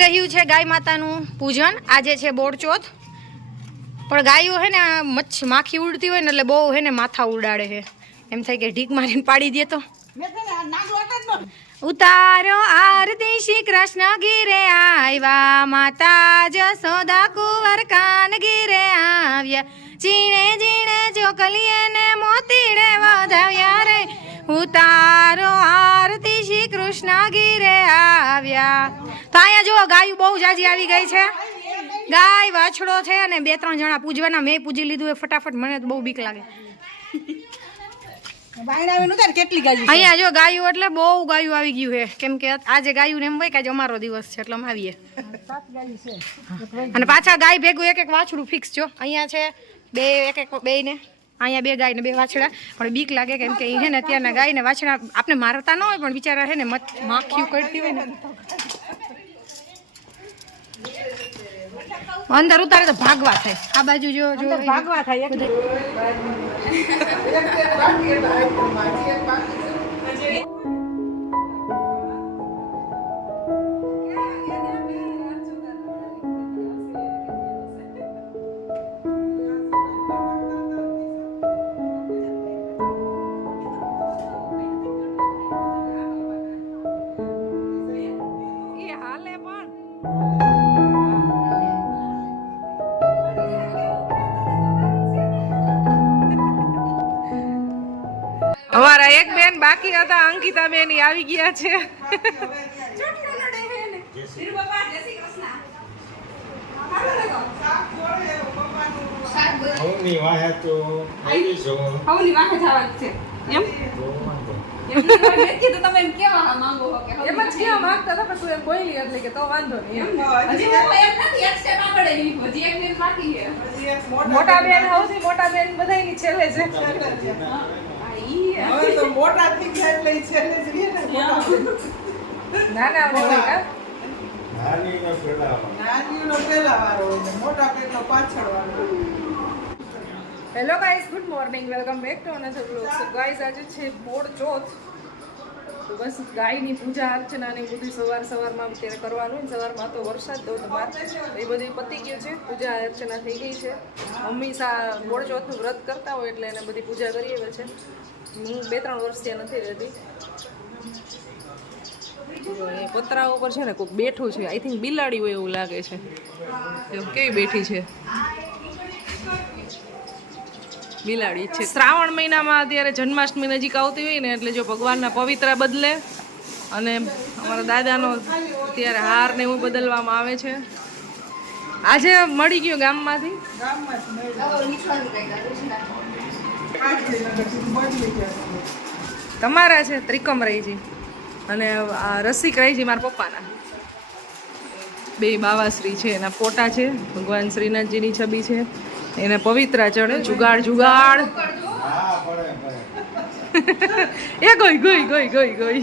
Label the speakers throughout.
Speaker 1: રહ્યું છે ગાય માતાનું પૂજન. આજે છે બોરચોથ પણ ગાયો હે ને મચ્છ માખી ઉડતી હોય ને, એટલે બહુ હે ને માથા ઉડાડે છે એમ થાય કે ઢીક મારીને પાડી દે તો. ઉતારો આરતી શ્રી કૃષ્ણ ગીરે આવ્યા. માતા જસોદા કુંવર કાન ગીરે આવ્યા. જીણે જીણે ચોકલીએ ને મોતીડે વધાવ્યા રે. ઉતારો આરતી શ્રી કૃષ્ણ ગીરે આવ્યા. તો અહીંયા જો ગાયું બહુ જાજી આવી ગઈ છે. ગાય વાછડો છે અને બે ત્રણ જણા પૂજવાના. મેં પૂજી લીધું એ ફટાફટ. મને તો બહુ બીક લાગે. અહીંયા જો ગાયું એટલે બહુ ગાયું આવી ગયું છે. કેમ કે આજે ગાયું એમ હોય કે આજે અમારો દિવસ છે એટલે અમે આવીએ. અને પાછા ગાય ભેગું એક એક વાછડું ફિક્સ જો. અહીંયા છે બે એક એક બે ને. અહીંયા બે ગાય ને બે વાછડા. પણ બીક લાગે કેમ કે હે ને ત્યાંના ગાય ને વાછડા આપણે મારતા ન હોય પણ બિચારા હે ને મત- માખીઓ કરતી હોય ને. અંદર ઉતારે તો ભાગવા થાય. આ બાજુ જો જો
Speaker 2: ભાગવા થાય એક અમારા એક બેન બાકી હતા અંકિતા બેન આવી ગયા છે.
Speaker 3: મોટા બેન તો મોટા
Speaker 4: બેન બધા છેલ્લે છે.
Speaker 3: તો
Speaker 4: છો
Speaker 2: તું? તો મોટા hello guys good morning welcome back to another blog so guys આજે છે મોડ ચોથ તો બસ ગાયની પૂજા અર્ચના ને એ બધું સવાર સવારમાં અત્યારે કરવાનું ને સવારમાં તો વરસાદ ધોધમાર એ બધું પતી ગયું છે. પૂજા અર્ચના થઈ ગઈ છે. મમ્મી સા મોડ ચોથનું વ્રત કરતા હોય એટલે એને બધી પૂજા કરી આવે છે. હું બે ત્રણ વર્ષ ત્યાં નથી રહેતી. પતરા ઉપર છે ને કોઈક બેઠું છે. આઈ થિંક બિલાડી હોય એવું લાગે છે. કેવી બેઠી છે? બિલાડી છે. શ્રાવણ મહિનામાં અત્યારે જન્માષ્ટમી નજીક આવતી હોય ને એટલે જો ભગવાનના પવિત્ર બદલે અને અમારા દાદાનો અત્યારે હાર ને એવું બદલવામાં આવે છે. આજે મળી ગયું ગામમાંથી? તમારા છે, ત્રિકમ રહીજી. અને આ રસિક રહીજી મારા પપ્પાના. બે બાવાશ્રી છે, એના ફોટા છે, ભગવાન શ્રીનાથજીની છબી છે, એને પવિત્રા ચડે, જુગાડ જુગાડ. એ ગઈ ગઈ ગઈ ગઈ ગઈ.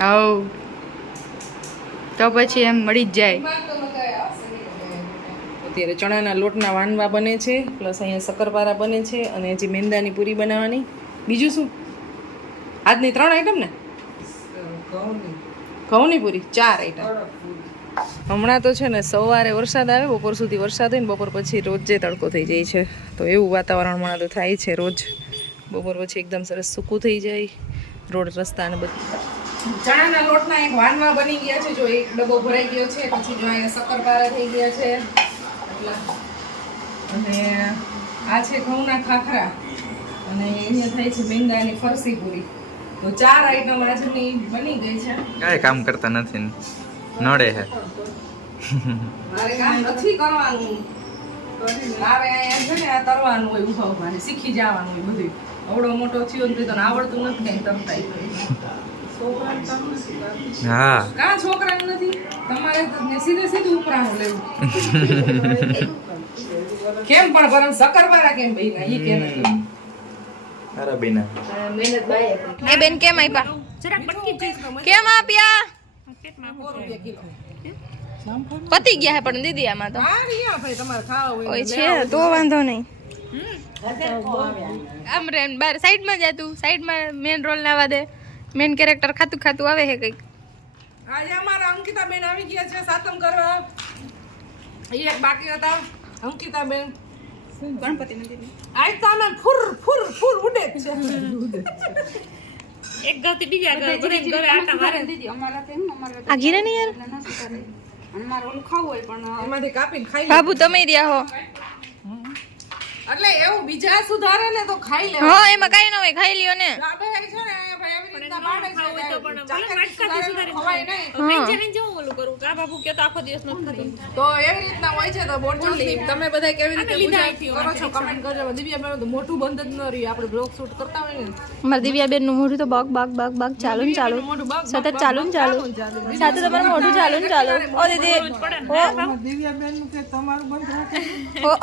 Speaker 1: હવ. તો પછી એમ મળી જ જાય.
Speaker 2: અત્યારે ચણાના લોટના વાનવા બને છે પ્લસ અહીંયા શક્કરપારા બને છે અને હજી મેંદાની પૂરી બનાવવાની. બીજું શું? આજની ત્રણ આઈટમ ને? ઘઉંની પૂરી ચાર આઈટમ હમણાં તો છે ને સવારે વરસાદ આવે બપોર સુધી વરસાદ હોય ને બપોર પછી રોજે તડકો થઈ જાય છે. તો એવું વાતાવરણ હમણાં તો થાય છે રોજ. બપોર પછી એકદમ સરસ સૂકું થઈ જાય. રોડ રસ્તા ને બધું. ચણાના લોટના એક વાનમાં બની ગયા છે જો એક ડબ્બો ભરાઈ ગયો છે પછી જો અહીંયા શક્કરપારા થઈ ગયા છે. એટલા અને આ છે ઘઉંના ખાખરા. અને અહીંયા થાય છે મેંદાની ફરસી પૂરી. તો ચાર આઈટમ આજની બની ગઈ છે.
Speaker 5: કાંઈ કામ કરતા નથી નડે હે.
Speaker 2: મારે કામ નથી કરવાનું. મારે અહીંયા છે ને આ તરવાનું હોય ઊભા ઊભા શીખી જવાનું હોય બધું. અવડો મોટો થયો ને તો આવડતું નથી કઈ તરતાય
Speaker 5: હા.
Speaker 2: કાં છોકરાને નથી? તમારે સીધે સીધું ઉપરાણું લેવું. કેમ પણ પરમ સકરવાળા કેમ ઈ કેમ
Speaker 5: અરે બીના
Speaker 1: એ બેન કેમ આપ્યા કેમ આપ્યા? પતી ગયા હે પણ દીદી આમાં તો.
Speaker 2: હા ભાઈ તમારે ખાવા હોય
Speaker 1: હોય છે તો વાંધો નહીં. આમ રે બાર સાઈડમાં જતું સાઈડમાં મેન રોલ ના વાદે મેન કેરેક્ટર ખાતું ખાતું આવે હે કંઈક.
Speaker 2: આજે અમારા અંકિતા બેન આવી ગયા છે સાતમ કરવા. એ એક બાકી હતા અંકિતા બેન. ગણપતિ મંદિર આજ તો અમે ફુર ફુર ફુર ઉડે છે.
Speaker 1: આ ઘીરે નહીં યાર?
Speaker 2: એમાંથી કાપીને ખાઈ
Speaker 1: બાબુ તમે રહ્યા હો.
Speaker 2: એટલે એવું બીજા સુધારે ને તો ખાઈ લે.
Speaker 1: હા એમાં કઈ ન હોય ખાઈ લ્યો ને.
Speaker 2: આપણે છે ને ને, ને. તો એવી રીતના હોય છે તો તમે બધા કેવી રીતે પૂજા કરો છો? કમેન્ટ કરજો. દિવ્યા બેન તો મોટું બંધ જ ન રહ્યું આપણે બ્લોગ શૂટ કરતા હોય ને.
Speaker 1: મારા દિવ્યાબેનનું મોઢું તો બગ બગ બગ બગ ચાલુ ને ચાલુ. સતત ચાલુ ને ચાલુ. સાથે તમારું મોઢું ચાલુ ને ચાલુ. ઓ દીદી. ઓ. ઓ.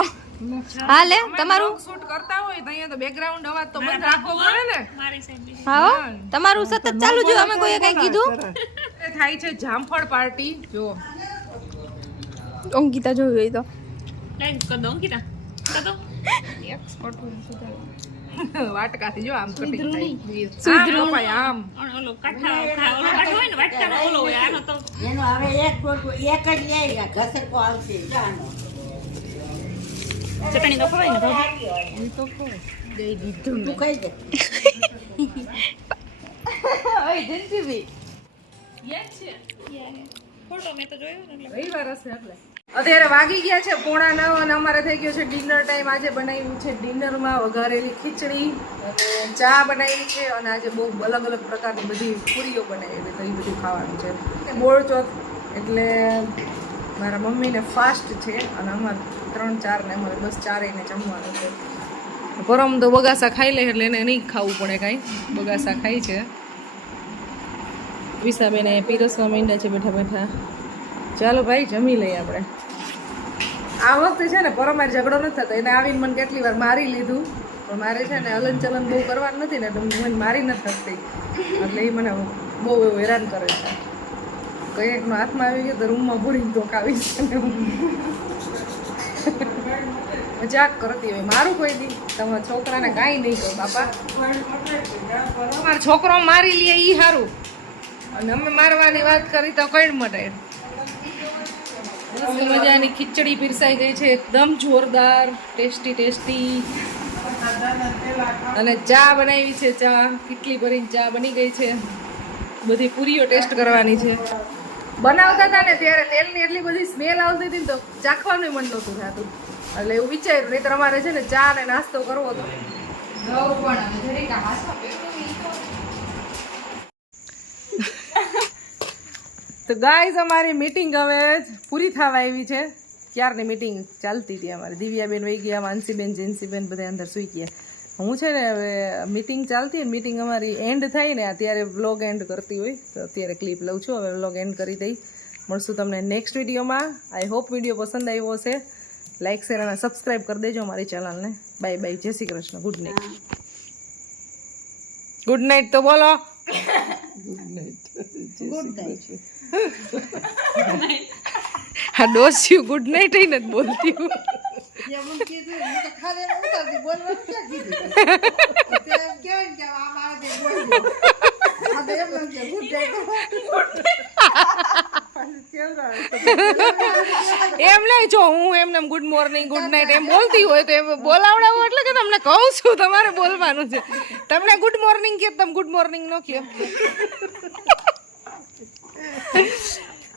Speaker 1: હા લે તમારું
Speaker 2: શૂટ કરતા હોય તો અહીંયા તો બેકગ્રાઉન્ડ અવાજ તો બંધ રાખવો પડે ને.
Speaker 1: હા તમારું સતત ચાલુ જો અમે કોઈએ કઈ કીધું?
Speaker 2: એ થાય છે જામફળ પાર્ટી જો.
Speaker 1: અંકિતા જોયું હોય તો.
Speaker 2: વાટકાથી જો આમ કટિંગ થાય. આમ કપાય, આમ.
Speaker 6: એનો હવે એક એક જ લઈ ઘસરકો આવશે જાનો
Speaker 2: અત્યારે વાગી ગયા છે પોણા નવ અને અમારે થઈ ગયો છે ડિનર ટાઈમ. આજે બનાવ્યું છે ડિનરમાં વઘારેલી ખીચડી ચા બનાવી છે અને આજે બહુ અલગ અલગ પ્રકારની બધી પૂરીઓ બનાવી એટલે એ બધું ખાવાનું છે. બોળચોથ એટલે મારા મમ્મીને ફાસ્ટ છે અને અમારે ત્રણ ચાર ને અમારે બસ ચારેયને જમવાનું છે. પરમ તો બગાસા ખાઈ લે એટલે એને નહીં ખાવું પડે કાંઈ. બગાસા ખાય છે. વિસાબેન અહીંયા પીરસવા માંડ્યા છે બેઠા બેઠા. ચાલો ભાઈ જમી લઈએ આપણે. આ વખતે છે ને પરમાર ઝઘડો નથી થતો. એને આવીને મને કેટલી વાર મારી લીધું. પણ મારે છે ને હલન ચલન બહુ કરવાનું નથી ને તો મને મારી નથી શકતી. એટલે એ મને બહુ એવું હેરાન કરે છે. કંઈકનો હાથમાં આવી ગયો તો રૂમમાં ભૂડીને ધોકાવી છે ને મજાક કરતી હોય. મારું કોઈ દી તમારા છોકરાને કાંઈ નહીં કહો, બાપા. તમારો છોકરો મારી લે એ સારું અને અમે મારવાની વાત કરી તો કઈ મટે. મસ્ત મજાની ખીચડી પીરસાઈ ગઈ છે. એકદમ જોરદાર, ટેસ્ટી ટેસ્ટી. અને ચા બનાવી છે ચા. કેટલી ભરીને ચા બની ગઈ છે. બધી પૂરીઓ ટેસ્ટ કરવાની છે. બનાવતા હતા ને ત્યારે તેલની એટલી બધી સ્મેલ આવતી હતી ને તો ચાખવાનું મન નહોતું થતું. એટલે એવું વિચાર્યું નહીં તમારે છે ને ચા ને નાસ્તો કરવો હતો. તો ગાઈઝ અમારી મીટિંગ હવે પૂરી થવા આવી છે. ક્યારની મીટિંગ ચાલતી હતી અમારી? દિવ્યાબેન વહી ગયા, માનસીબેન જેન્સીબેન બધા અંદર સૂઈ ગયા. હું છે ને હવે મિટિંગ ચાલતી હોય મીટિંગ અમારી એન્ડ થાય ને અત્યારે વ્લોગ એન્ડ કરતી હોય તો અત્યારે ક્લિપ લઉં છું. હવે વ્લોગ એન્ડ કરી દઈ. મળશું તમને નેક્સ્ટ વિડીયોમાં આઈ હોપ વીડિયો પસંદ આવ્યો હશે. લાઇક શેર અને સબસ્ક્રાઈબ કરી દેજો મારી ચેનલને બાય બાય જય Shri Krishna. Good night good night તો બોલો. હા ડોસ્યું ગુડ નાઇટ નથી બોલતી. હું
Speaker 6: એમ.
Speaker 2: નહીં, જો હું એમને ગુડ મોર્નિંગ ગુડ નાઇટ એમ બોલતી હોય તો એમ બોલાવડાવું એટલે કે તમને કહું છું, તમારે બોલવાનું છે. તમને ગુડ મોર્નિંગ કે તમે ગુડ મોર્નિંગ નો કહો.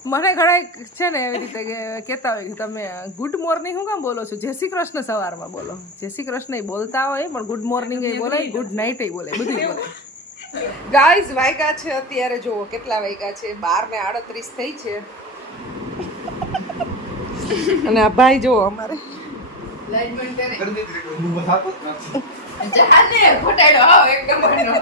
Speaker 2: મને ઘણા છે ને એવી રીતે કે કહેતા હોય કે તમે ગુડ મોર્નિંગ હું કામ બોલો છો? જય શ્રી કૃષ્ણ સવારમાં બોલો. જય શ્રી કૃષ્ણ બોલતા હોય પણ ગુડ મોર્નિંગ એ બોલે ગુડ નાઇટ એ બોલે બધું બોલે. ગાઈઝ વાગ્યા છે અત્યારે જુઓ કેટલા વાગ્યા છે. બાર ને આડત્રીસ થઈ છે.
Speaker 7: અને આ ભાઈ જુઓ અમારે.
Speaker 8: ઘટાડો આવો એક નંબરનો